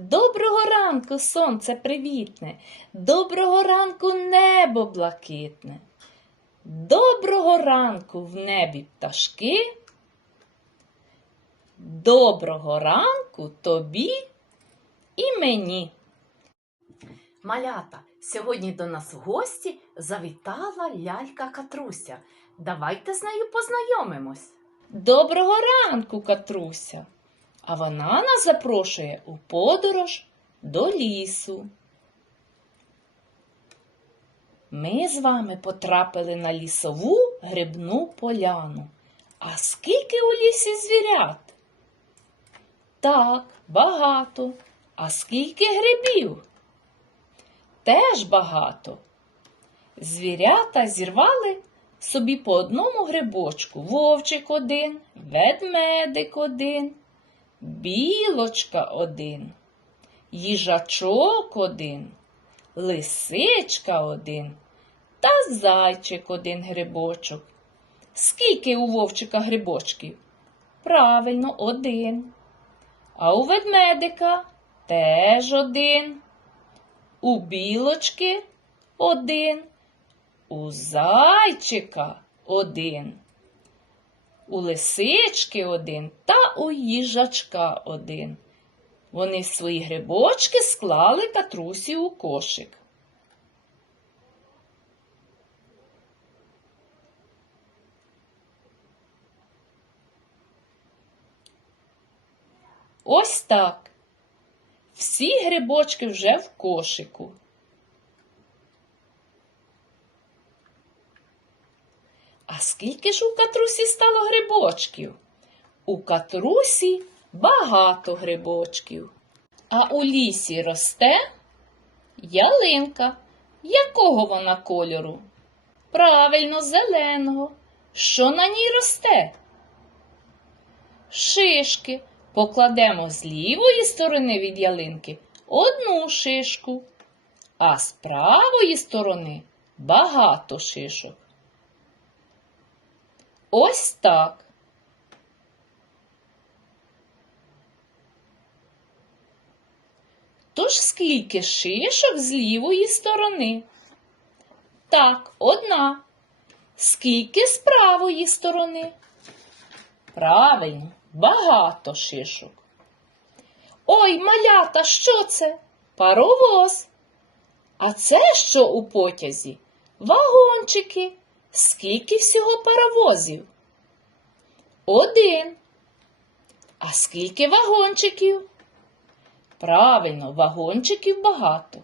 Доброго ранку, сонце привітне, доброго ранку небо блакитне. Доброго ранку в небі пташки. Доброго ранку тобі і мені. Малята, сьогодні до нас в гості завітала лялька Катруся. Давайте з нею познайомимось. Доброго ранку, Катруся. А вона нас запрошує у подорож до лісу. Ми з вами потрапили на лісову грибну поляну. А скільки у лісі звірят? Так, багато. А скільки грибів? Теж багато. Звірята зірвали собі по одному грибочку. Вовчик один, ведмедик один, білочка один, їжачок один, лисичка один та зайчик один грибочок. Скільки у вовчика грибочків? Правильно, один. А у ведмедика теж один. У білочки один. У зайчика один. У лисички один та у їжачка один. Вони свої грибочки склали Катрусі у кошик. Ось так. Всі грибочки вже в кошику. А скільки ж у катрусі стало грибочків? У катрусі багато грибочків. А у лісі росте ялинка. Якого вона кольору? Правильно, зеленого. Що на ній росте? Шишки. Покладемо з лівої сторони від ялинки одну шишку, а з правої сторони багато шишок. Ось так. Тож скільки шишок з лівої сторони? Так, одна. Скільки з правої сторони? Правильно, багато шишок. Ой, малята, що це? Паровоз. А це що у потязі? Вагончики. Скільки всього паровозів? Один. А скільки вагончиків? Правильно, вагончиків багато.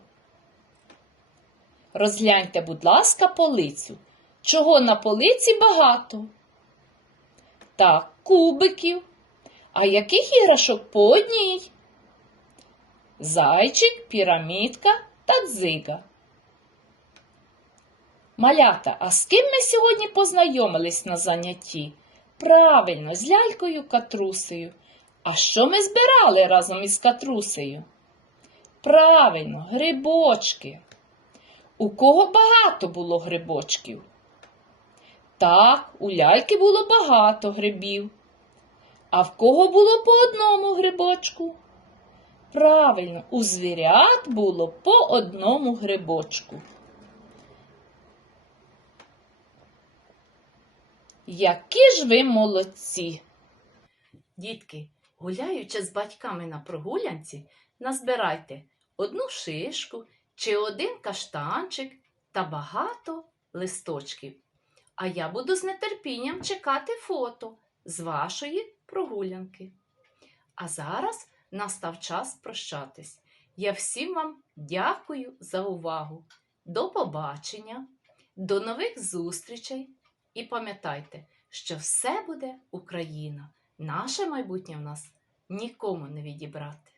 Розгляньте, будь ласка, полицю. Чого на полиці багато? Так, кубиків. А яких іграшок по одній? Зайчик, пірамідка та дзига. Малята, а з ким ми сьогодні познайомились на занятті? Правильно, з лялькою Катрусею. А що ми збирали разом із Катрусею? Правильно, грибочки. У кого багато було грибочків? Так, у ляльки було багато грибів. А в кого було по одному грибочку? Правильно, у звірят було по одному грибочку. Які ж ви молодці! Дітки, гуляючи з батьками на прогулянці, назбирайте одну шишку чи один каштанчик та багато листочків. А я буду з нетерпінням чекати фото з вашої прогулянки. А зараз настав час прощатись. Я всім вам дякую за увагу. До побачення, до нових зустрічей. І пам'ятайте, що все буде Україна. Наше майбутнє в нас нікому не відібрати.